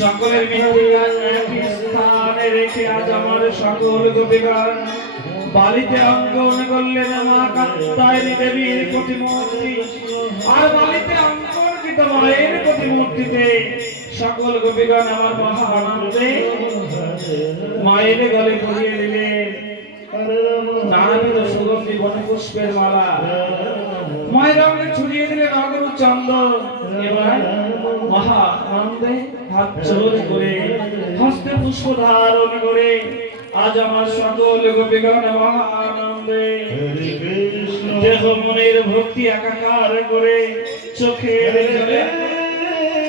সকলের মিলন একই স্থানে রেখে আজ আমার সকল গোপীগণ বালিতে অঙ্কন করলেন মা কাত্যায়নী দেবীর প্রতিমূর্তি। আর বালিতে অঙ্কনকৃত মায়ের প্রতিমূর্তিতে সকল গোপীগণ আমার মহা আনন্দে মায়ের গলে পরিয়ে দিলেন নানাবিধ সুগন্ধি বনপুষ্পের মালা। মায়ের অঙ্গে ছড়িয়ে দিলেন অগরু চন্দন। এবার মহা আনন্দে হাত জোর করে হস্তে পুষ্প ধারণ করে আজ আমার সকল গোপীগণ মহা আনন্দে দেহ মনের ভক্তি একাকার করে চোখের জলে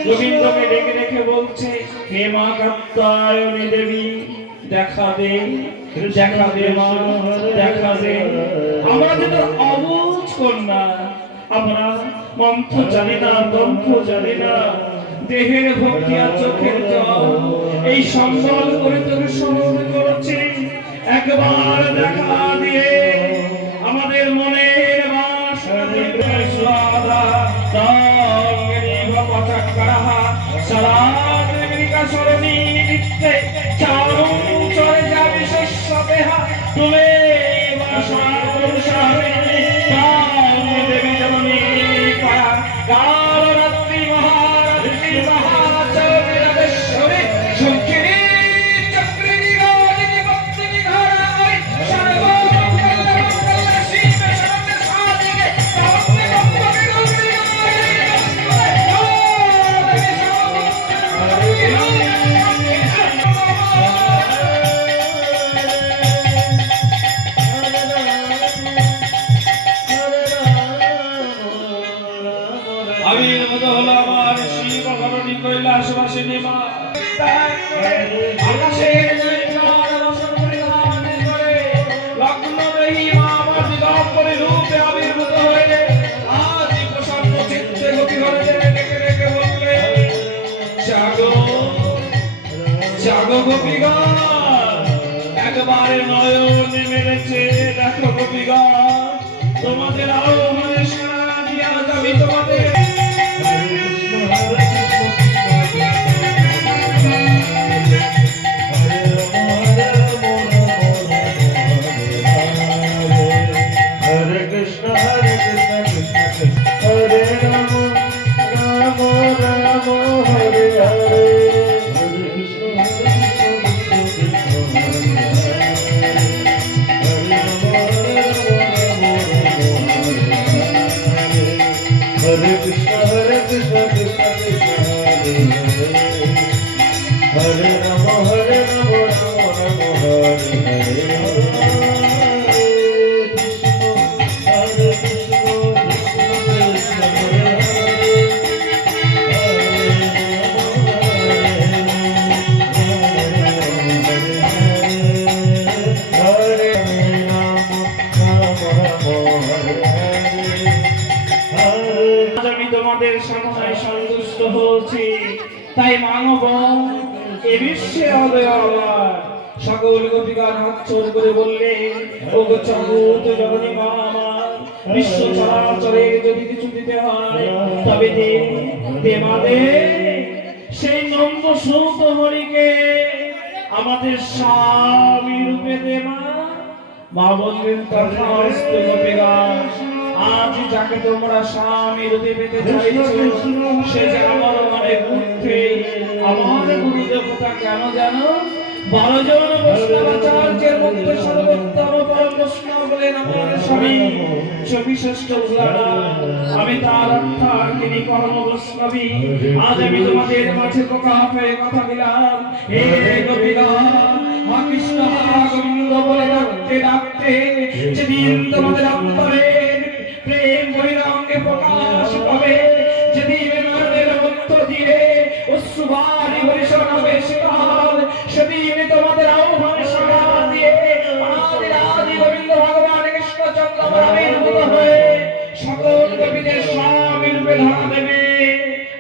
গোবিন্দকে ডেকে ডেকে বলছে, হে মা কাত্যায়নী দেবী, দেখা দে, দেখা দে মা, দেখা দে। আমরা যে তোর অবুঝ কন্যা, আমরা মন্ত্র জানি না, তন্ত্র জানি না, দেহের ভক্তি আর চোখের জল এই সম্বল করে তোকে স্মরণ করছি। একবার দেখা দিয়ে আমাদের মনের বাসনা সরণী নিত্যে চারু চলে যাবে শস্য দেহা তুলে দেবী জননী পায়া কাল রাত্রি মহারাত্রি মহাচরেশ্বরী শঙ্কিনী চক্রী নিরোধিনী ভক্তিনী ঘরাই সর্বমঙ্গলমঙ্গলশী বেশরতে সাধিকে সামনে গঙ্গা গঙ্গা আবির মতো হলো আমার শিব ঘরণী কৈলাসবাসিনী মা। আকাশের বসন পরিধান করে লগ্নদেহী মা আমার দিগম্বরী রূপে আবির্ভূত হয়ে আজ প্রসন্ন চিত্তে গোপী ঘরে ডেকে ডেকে বললে, জাগো জাগো গোপীগণ, একবারে নয়ন মেরেছে দেখো গোপীগণ, তোমাদের আহ্বানে সাড়া দিয়া হরে রাম রাম রাম হরে হরে হরে কৃষ্ণ হরে কৃষ্ণ কৃষ্ণ কৃষ্ণ হরে হরে হরে রাম রাম রাম হরে হরে আমি তোমাদের সামনে সন্তুষ্ট হয়েছি, তাই মানব এ বিশ্বে হবে আমার। সকল গোপীগণ হাত জোড় করে বললে, ও গো জগৎ জননী মা আমার, বিশ্ব চরাচরে যদি কিছু দিতে হয় তবে দে দে মা দে। সেই নন্দ সূত হরিকে আমাদের স্বামী রূপে দে মা। মা বললেন তথাস্তু গোপীগণ, আজ যাকে তোমরা স্বামী রূপে পেতে চাইছো সে যে আমার অনেক ঊর্ধ্বে, আমার গুরুদেবতা কেন জানো? 12 জন বৈষ্ণবাচার্যের মধ্যে সর্বোত্তম পরম বৈষ্ণব বলেন আমার স্বামী সবিশেষ্ট উদাহরণ। আমি তার অর্থাৎ তিনি পরম বৈষ্ণবী। আজ আমি তোমাদের মাঝে প্রকাশে কথা দিলাম, হে গোপীগণ, হা কৃষ্ণ হা গোবিন্দ বলে ডাকতে ডাকতে যেদিন তোমাদের অন্তরে প্রেম বহিরঙ্গে প্রকাশ পাবে, যেদিন মনের মধ্য দিয়ে অশ্রুবারি বর্ষণ হবে শীতল, সেদিন তোমাদের আহ্বান সাড়া দিয়ে আদি আদি গোবিন্দ ভগবান কৃষ্ণচন্দ্র আবির্ভূত হয়ে সকল গোপীদের স্বামী রূপে ধরা দেবে।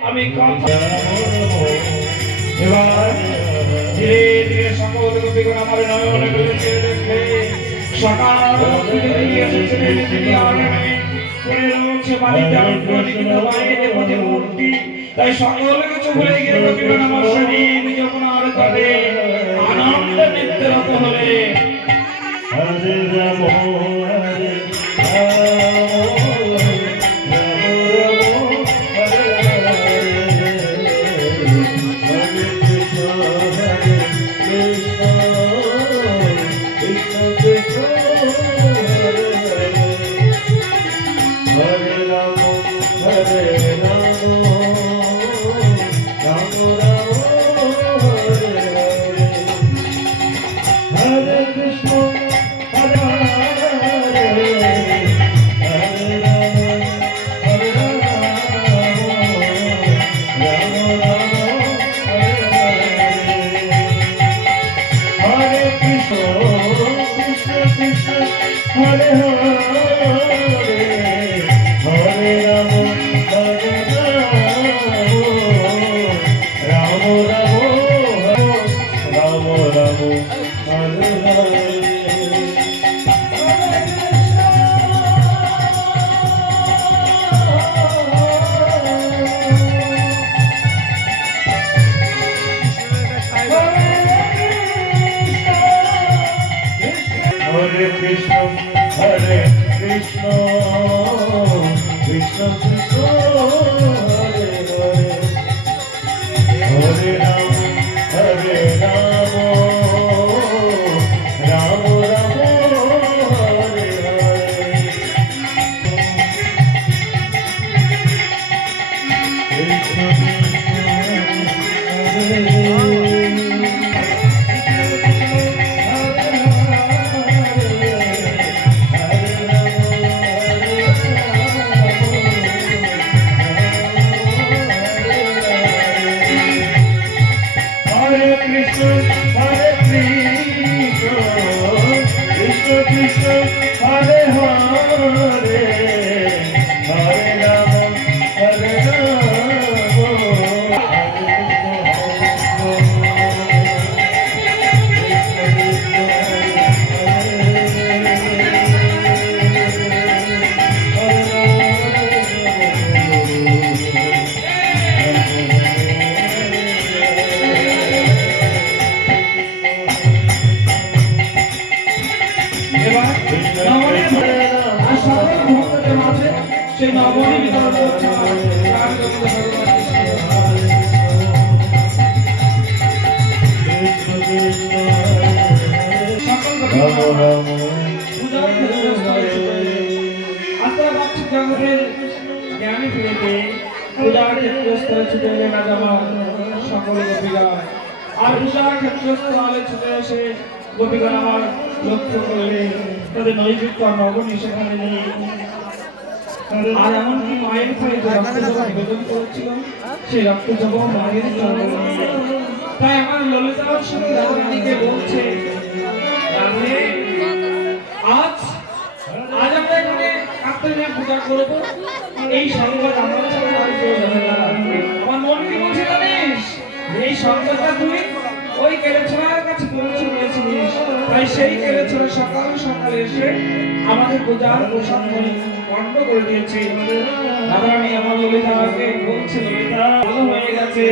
আমি কথা এবার ধীরে ধীরে সকল গোপীগণ আমার নয়নে রয়েছে দেখে সকাল থেকে এসেছে তিনি আগে করে রয়েছে বাড়িতে অঙ্কিত বাইরে প্রতিমূর্তি। তাই সকল কিছু ভুলে গিয়ে গোপীগণ আমার শরীর যখন আর তাদের আনন্দে নিত্যরত হলে হরে রাম হরে Hare Krishna, Hare Krishna, Krishna Krishna, Hare Hare, Hare Ram, Hare Ram, Ram Ram, Hare Hare, Krishna Krishna, Hare Krishna, Hare Hare, Hare Ram, Hare সেই নবনী বিতরণ করছে জ্ঞানী ফিরেতে পূজার ক্ষেত্রস্থলে ছুটে এলেন রাজামা সকল গোপীগণ। আর পূজার ক্ষেত্রস্থলে ছুটে এসে গোপীগণ আমার লক্ষ্য করলেন তাদের নৈবেদ্য নবনী সেখানে নেই। আর এমনকি মায়ের ফলে যে রক্ত যখন নিবেদন করেছিল সেই রক্ত যখন মায়ের জন্য তাই আমার ললিতা শুনে রাধারানীকে বলছে, রাধে আজ আজ আমরা এখানে কাত্তায়নের পূজা করব, এই সংবাদ আমার সাথে বাড়ি চলে যাবে না। আমার মন কি বলছে জানিস, এই সংবাদটা তুই ওই কেলেছড়ার কাছে পৌঁছে দিয়েছিলিস, তাই সেই কেলেছড়া সকাল সকালে এসে আমাদের পূজার প্রসাদ বন্ধ করে দিয়েছে। রাধারানী আমার ললিতাকে বলছে, ললিতা ভালো হয়ে গেছে,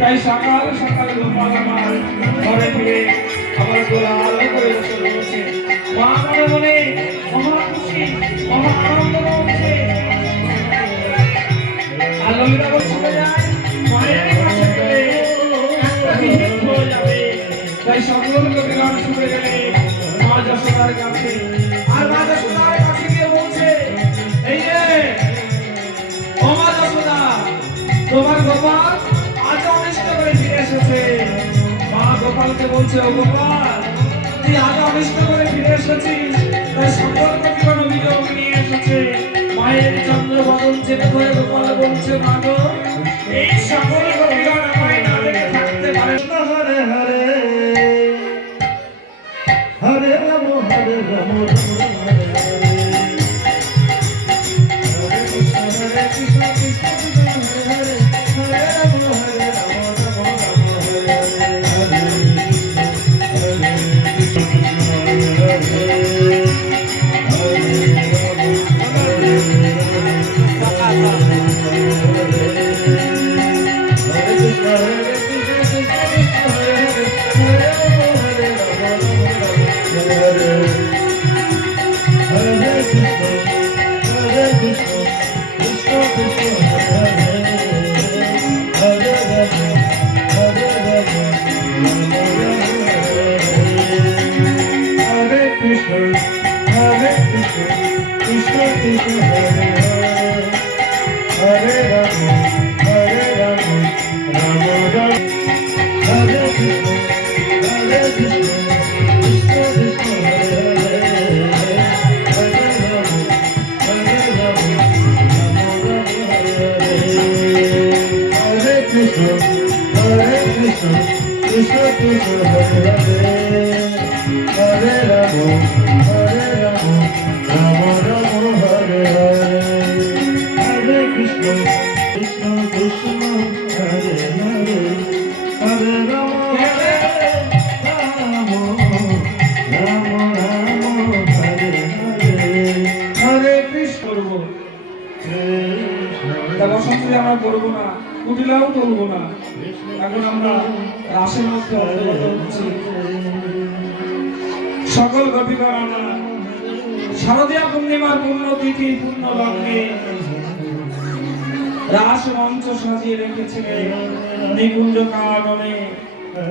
তাই সকাল সকাল গোপাল আমার ঘরে ফিরে আমার গোলা আলো করে চলে গেছে। মা মনে মনে মহা খুশি মহা আনন্দ হচ্ছে। আর ললিতা বলছে মায়ের কাছে গেলে একটা বিহিত হয়ে যাবে, তাই সকল গোপীগণ ছুটে গেলে মা যশোদার কাছে। আর মা যশোদার কাছে গিয়ে বলছে, এই যে ও মা যশোদা, তোমার গোপাল আজ অনিষ্ট করে ফিরে এসেছে। মা গোপালকে বলছে, ও গোপাল তুই আজ অনিষ্ট করে ফিরে এসেছিস, তাই সকল গোপীগণ অভিযোগ নিয়ে এসেছে। মায়ের চন্দ্র বদন চেপে ধরে গোপাল বলছে, মা গো এই সকল গোপীগণ আমায় না দেখে থাকতে পারে না। হরে হরে হরে রাম হরে রাম হরে হরে হরে কৃষ্ণ কৃষ্ণ কৃষ্ণ হরে হরে হরে রাম হরে রাম রাম রাম হরে হরে হরে কৃষ্ণ হরে হরে আমরা করবো না, কুটিলাও করবো না। এখন আমরা রাসের মধ্যে অন্তর্গত হচ্ছি। সকল গোপীগণ আমরা শারদীয়া পূর্ণিমার পূর্ণ তিথি পূর্ণ লগ্নে রাস মঞ্চ সাজিয়ে রেখেছিলেন নিকুঞ্জ কাননে।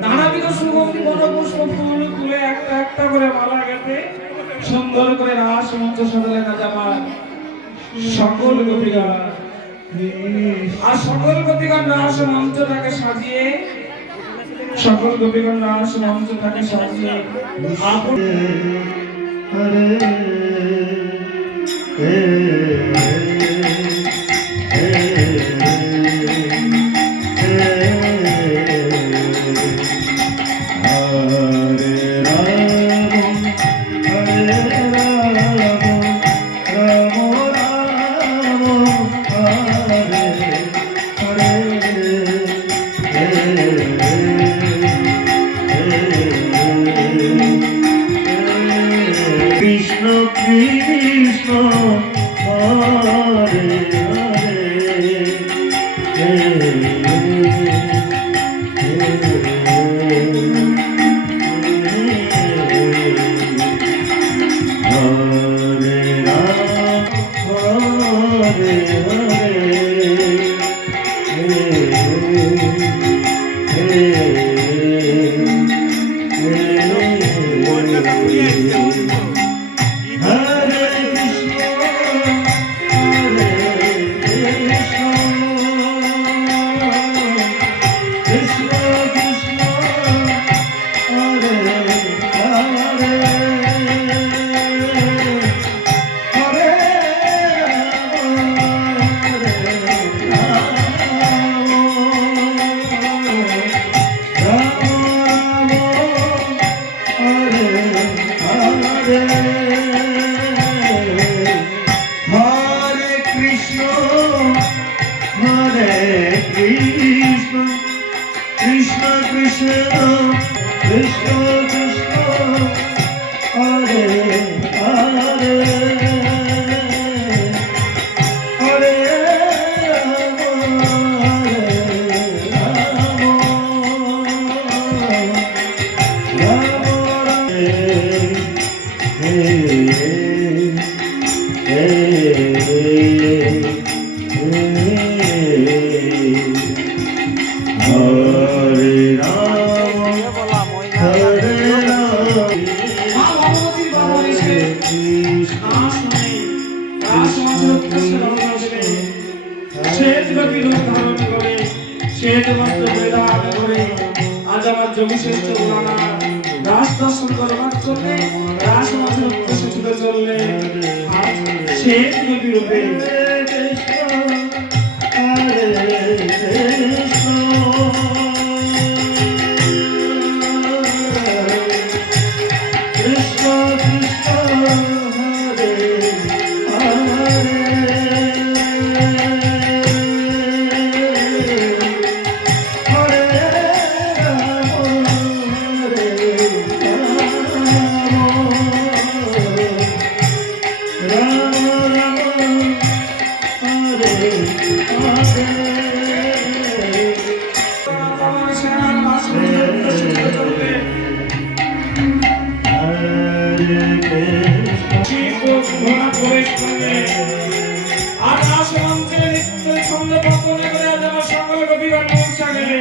নানাবিধ সুগন্ধি বনপুষ্প ফুল তুলে একটা একটা করে মালা গেঁথে সুন্দর করে রাস মঞ্চ সাজালেন আজ আমার সকল গোপীগণ। আর সকল গোপীগণ রাস মঞ্চটাকে সাজিয়ে সকল গোপীগণ রাস মঞ্চটাকে সাজিয়ে আপন Krishna Krishna কৃষ্ণ হরে কৃষ্ণ কৃষ্ণ কৃষ্ণ কৃষ্ণ কৃষ্ণ হরে হরে হরে রাম মা ভগবতীর কথা এসে না শুনে রাসমঞ্চের উদ্দেশ্যে রওনা দেবে। শ্বেতগতি রূপ ধারণ করে শ্বেতবস্ত্র পরিধান করে আজ আমার যোগীশ্রেষ্ঠ ভোলানাথ রাস দর্শন করবার জন্য রাসমঞ্চের উদ্দেশ্যে ছুটে চললে আজ শ্বেতগতি রূপে আমার সেনার রাসমঞ্চের উদ্দেশ্যে ছুটে চলবে। ঘোড়া প্রবেশ করলে আর রাসমঞ্চে নিত্য ছন্দ পত্তনে করে আজ আমার সকল গোপীগণ মূর্ছা গেলে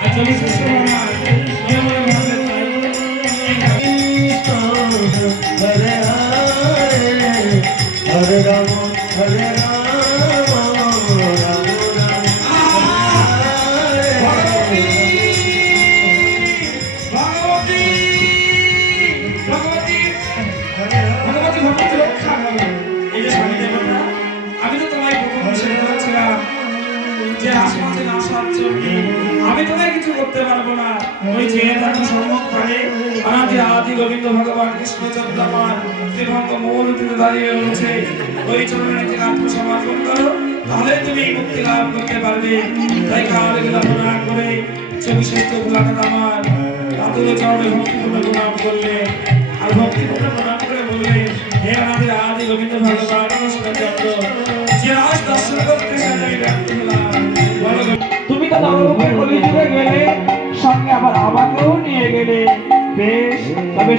আর যোগীশ্রেষ্ঠ ভোলানাথ নিয়মে ভাবলেন তাই। হরে রাম হরে রাম রাম রাম ভগবতী ভগবতী ভগবতী ভগবতী ভগবতী রক্ষা করো। এই যে স্বামী দেবতা, আমি তো তোমায় প্রথম নিষেধ করেছিলাম যে রাসমঞ্চে না আসার জন্য। আমি তোমায় কিছু করতে পারবো না। ওই যে তাকে সম্মুখ পারে অনাদি আদি গোবিন্দ ভগবান কৃষ্ণচন্দ্র আমার ত্রিভঙ্গ মূর্তিতে দাঁড়িয়ে রয়েছে। ওই চরণে নিজেকে আত্মসমর্পণ করো, তাহলে তুমি মুক্তি লাভ করতে পারবে। তাই কাল বিলম্ব না করে যোগীশ্রেষ্ঠ ভোলানাথ আমার তাদের চরণে ভক্তিপূর্ণ প্রণাম করলে আর ভক্তিপূর্ণ প্রণাম করে বললে, হে অনাদি আদি গোবিন্দ ভগবান কৃষ্ণচন্দ্র, যে আজ দর্শন করতে আমি ব্যক্ত হলাম। বলো তুমি তো নররূপে কলিযুগে গেলে, সঙ্গে আবার আমাকেও নিয়ে গেলে। বেশ, তবে